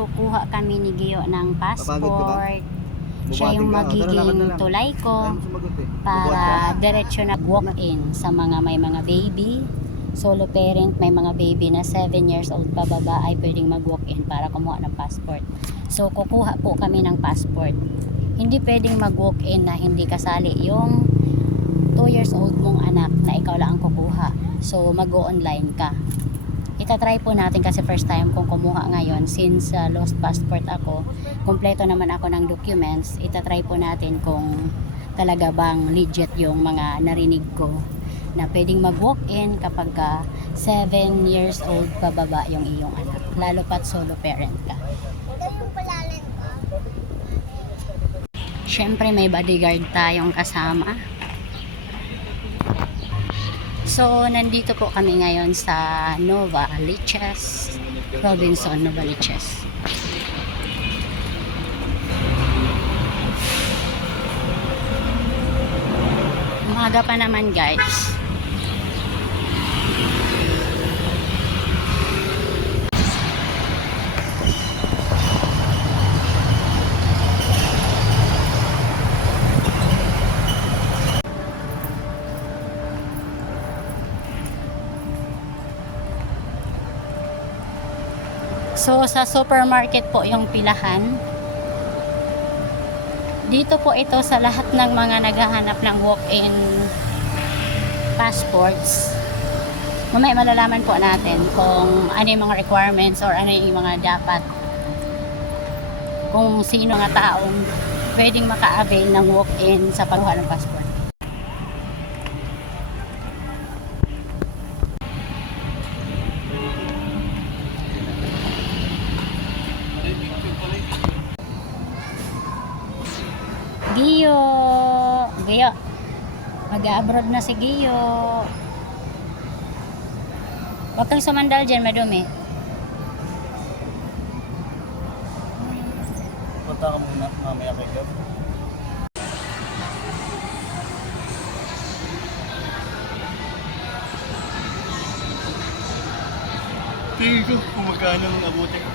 kukuha kami ni Gio ng Papagod ka ba? passport. Siya yung magiging tulay ko para diretso na walk-in sa mga may mga baby, solo parent, may mga baby na 7 years old pababa ay pwedeng mag-walk-in para kumuha ng passport. So kukuha po kami ng passport. Hindi pwedeng mag-walk-in na hindi kasali yung 2 years old mong anak na ikaw lang ang kukuha. So mag-o-online ka. Itatry po natin kasi first time kung kumuha ngayon since lost passport ako, kumpleto naman ako ng documents. Itatry po natin kung talaga bang legit yung mga narinig ko na pwedeng mag-walk-in kapag 7 years old pababa yung iyong anak, lalo pat solo parent ka. Syempre may bodyguard tayong kasama. So, nandito po kami ngayon sa Novaliches, Robinson, Novaliches. Umaga pa naman guys. So, sa supermarket po yung pilahan. Dito po ito sa lahat ng mga naghahanap ng walk-in passports. Mamaya malalaman po natin kung ano yung mga requirements or ano yung mga dapat. Kung sino nga taong pwedeng maka-avail ng walk-in sa pagkuha ng passport. Gio, mag-abroad na si Gio. Huwag kang sumandal dyan, madumi. Punta ka muna, mamaya kay Gab. Tingin ko kung magkano ang abutin.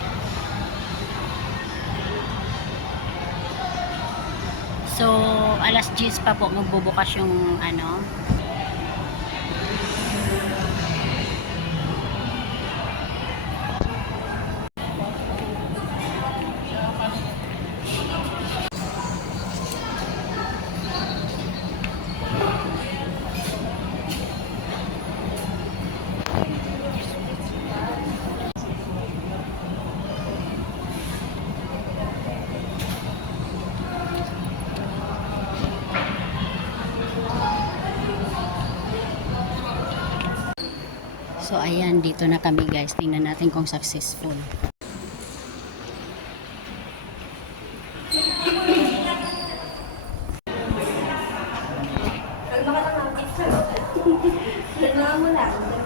So, alas 10 pa po magbubukas yung ano. So ayan, dito na kami guys. Tingnan natin kung successful.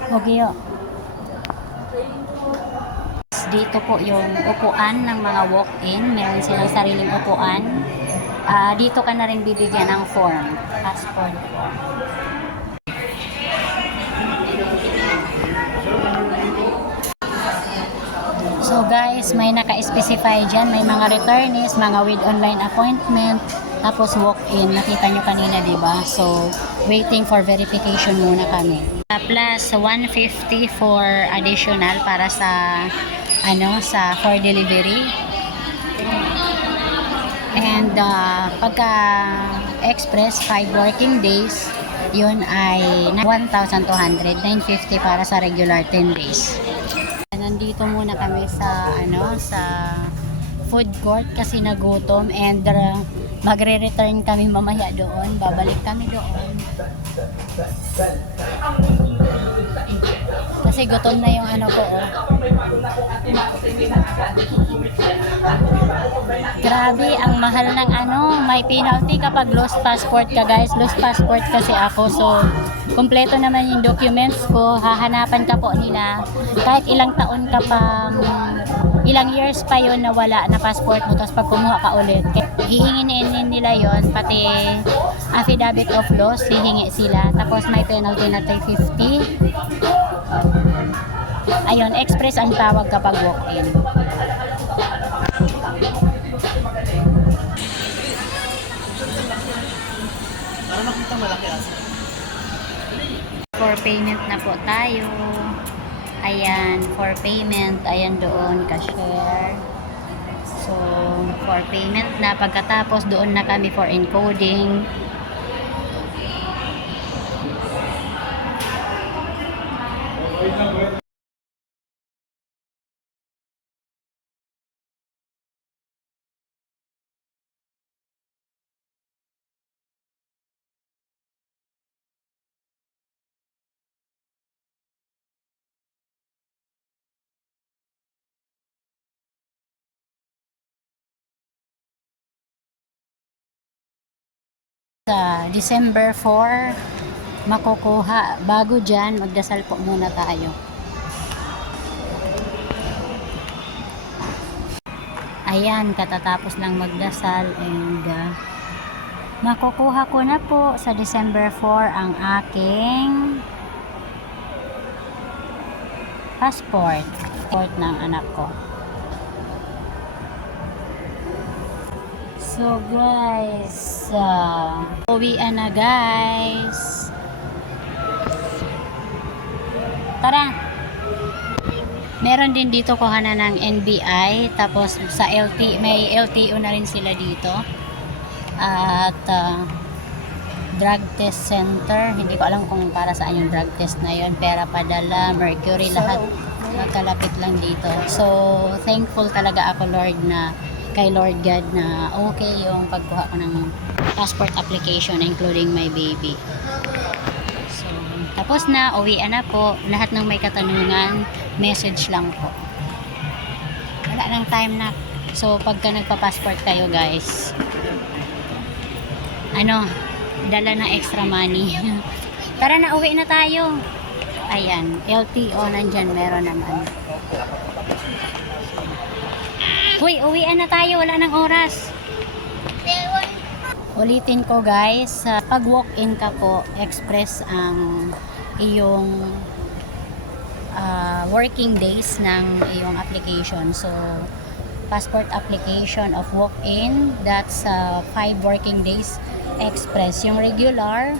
Okay, dito po yung upuan ng mga walk-in. Meron silang sariling upuan. Dito ka na rin bibigyan ng form, passport form. So guys, may naka-specify dyan. May mga returnees, mga with online appointment, tapos walk-in. Nakita nyo kanina, diba? So, waiting for verification muna kami. Plus 150 for additional para sa for delivery. And pagka express 5 working days, yun ay 1,200, 950 para sa regular 10 days. Nandito muna kami sa sa food court kasi nagutom, and magre-return kami mamaya doon. Babalik kami doon. Kasi gutom na yung ko. Grabe, ang mahal ng may penalty kapag lost passport ka guys. Lost passport kasi ako, so kumpleto naman yung documents ko. Hahanapan ka po nila kahit ilang taon ka pa, ilang years pa yon na wala na passport mo, tapos pag kumuha ka ulit, hihingin nila yon, pati affidavit of loss hihingi sila, tapos may penalty na 350. Ayun, express ang tawag kapag walk-in. payment na po tayo. Ayan, for payment, ayan doon, cashier. So, for payment na, pagkatapos doon na kami for encoding. Sa December 4, makukuha. Bago dyan, magdasal po muna tayo. Ayan, katatapos lang magdasal and makukuha ko na po sa December 4 ang aking passport ng anak ko. So guys, uwian na guys. Tara. Meron din dito kuhanan ng NBI, tapos sa may LTO na rin sila dito. At drug test center, hindi ko alam kung para saan yung drug test na yun. Pera padala, mercury, lahat magkalapit lang dito. So thankful talaga ako kay Lord God na okay yung pagkuha ko ng passport application including my baby. So tapos na, uwian na po. Lahat ng may katanungan, message lang po. Wala nang time na. So pagka nagpa-passport kayo guys, dala ng extra money. Tara na, uwi na tayo. Ayan, LTO nandyan, meron naman. Uy, uwian na tayo, wala nang oras. Ulitin ko guys, pag walk-in ka po, express ang iyong working days ng iyong application. So passport application of walk-in, that's 5 working days express. Yung regular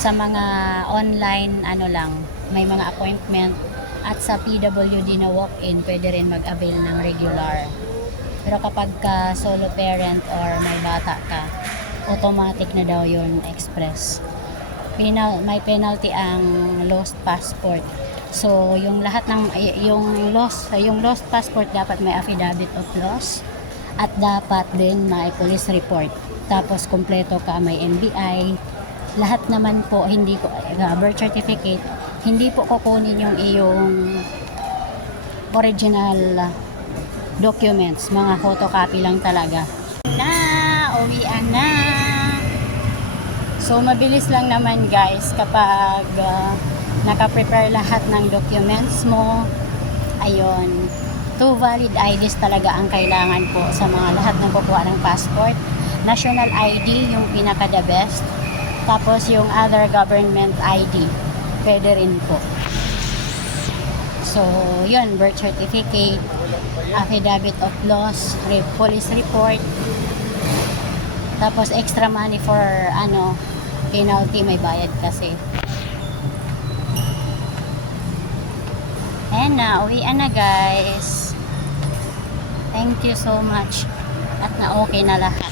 sa mga online lang, may mga appointment. At sa PWD na walk-in, pwede rin mag-avail ng regular. Pero kapag ka solo parent or may bata ka, automatic na daw yun express. May penalty ang lost passport. So yung lahat ng yung lost passport dapat may affidavit of loss at dapat din may police report. Tapos kompleto ka, may NBI. Lahat naman po, hindi ko birth certificate, hindi po kukunin yung iyong original documents, mga photocopy lang talaga. Uwian na. So mabilis lang naman guys kapag naka-prepare lahat ng documents mo. Ayun, 2 valid IDs talaga ang kailangan po sa mga lahat ng kukuha ng passport. National ID yung pinaka the best. Tapos yung other government ID pwede rin po. So yun, birth certificate, affidavit of loss, police report. Tapos extra money for penalty, may bayad kasi. Ayan na, uwian na guys. Thank you so much. At na okay na lahat.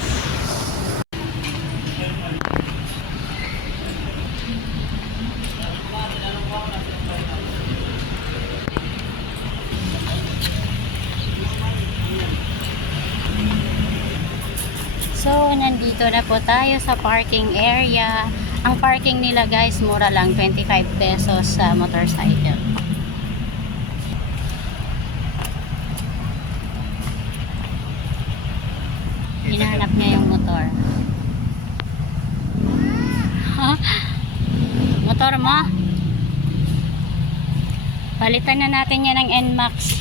So, nandito na po tayo sa parking area. Ang parking nila guys, mura lang, 25 pesos sa motorcycle. Hinahanap niya yung motor. Motor mo? Palitan na natin yan ng NMAX.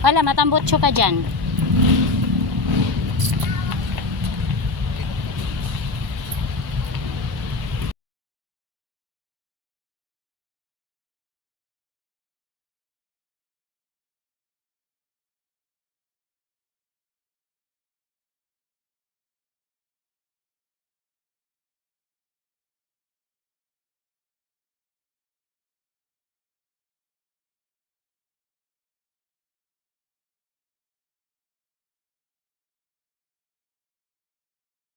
Wala, matambotso ka dyan.